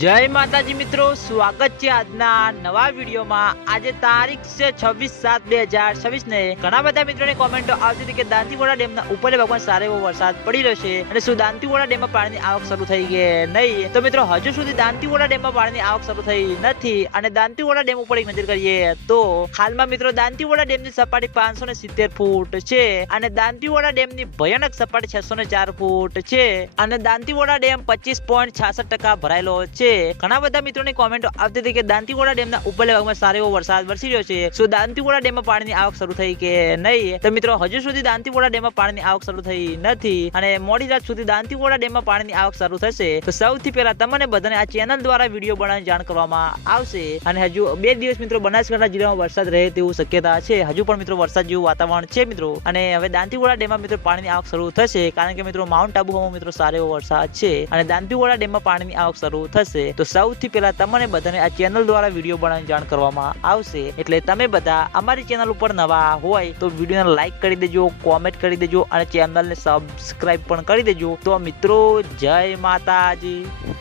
જય માતાજી મિત્રો, સ્વાગત છે આજના નવા વિડીયોમાં। આજે તારીખ છે 26/7/2026 ને ઘણા બધા મિત્રોની કોમેન્ટો આવતી હતી કે દાંતીવાડા ડેમના ઉપર ભગવાન સારો એવો વરસાદ પડી રહ્યો છે અને શું દાંતીવાડા ડેમમાં પાણીની આવક શરૂ થઈ કે નહીં। તો મિત્રો હજુ સુધી દાંતીવાડા ડેમમાં પાણીની આવક શરૂ થઈ નથી અને દાંતીવાડા ડેમ ઉપર એક નજર કરીએ તો હાલમાં મિત્રો દાંતીવાડા ડેમની સપાટી 570 ફૂટ છે અને દાંતીવાડા ડેમની ભયાનક સપાટી 604 ફૂટ છે અને દાંતીવાડા ડેમ 25.66% ભરાયેલો છે। ઘણા બધા મિત્રોની કોમેન્ટો આવતી હતી કે દાંતીવાડા ડેમના ઉપરલા ભાગમાં સારો એવો વરસાદ વરસી રહ્યો છે, શું દાંતીવાડા ડેમમાં પાણીની આવક શરૂ થઈ કે નહીં। તો મિત્રો હજુ સુધી દાંતીવાડા ડેમમાં પાણીની આવક શરૂ થઈ નથી અને મોડી રાત સુધી દાંતીવાડા ડેમમાં પાણીની આવક શરૂ થશે। તો સૌથી પહેલા તમને બધાને આ ચેનલ દ્વારા વિડીયો બનાવીને જાણ કરવામાં આવશે અને હજુ 2 દિવસ મિત્રો બનાસકાંઠા જિલ્લામાં વરસાદ રહે તેવું શક્યતા છે। હજુ પણ મિત્રો વરસાદ જેવું વાતાવરણ છે મિત્રો અને હવે દાંતીવાડા ડેમમાં મિત્રો પાણીની આવક શરૂ થશે કારણ કે મિત્રો માઉન્ટ આબુમાં મિત્રો સારો એવો વરસાદ છે અને દાંતીવાડા ડેમમાં પાણીની આવક શરૂ થશે। તો સૌથી પહેલા તમને બધાને આ ચેનલ દ્વારા વિડીયો બનાવીને જાણ કરવામાં આવશે, એટલે તમે બધા અમારી ચેનલ ઉપર નવા હોય તો વિડીયોને લાઈક કરી દેજો, કોમેન્ટ કરી દેજો અને ચેનલને સબસ્ક્રાઇબ પણ કરી દેજો। તો મિત્રો જય માતાજી।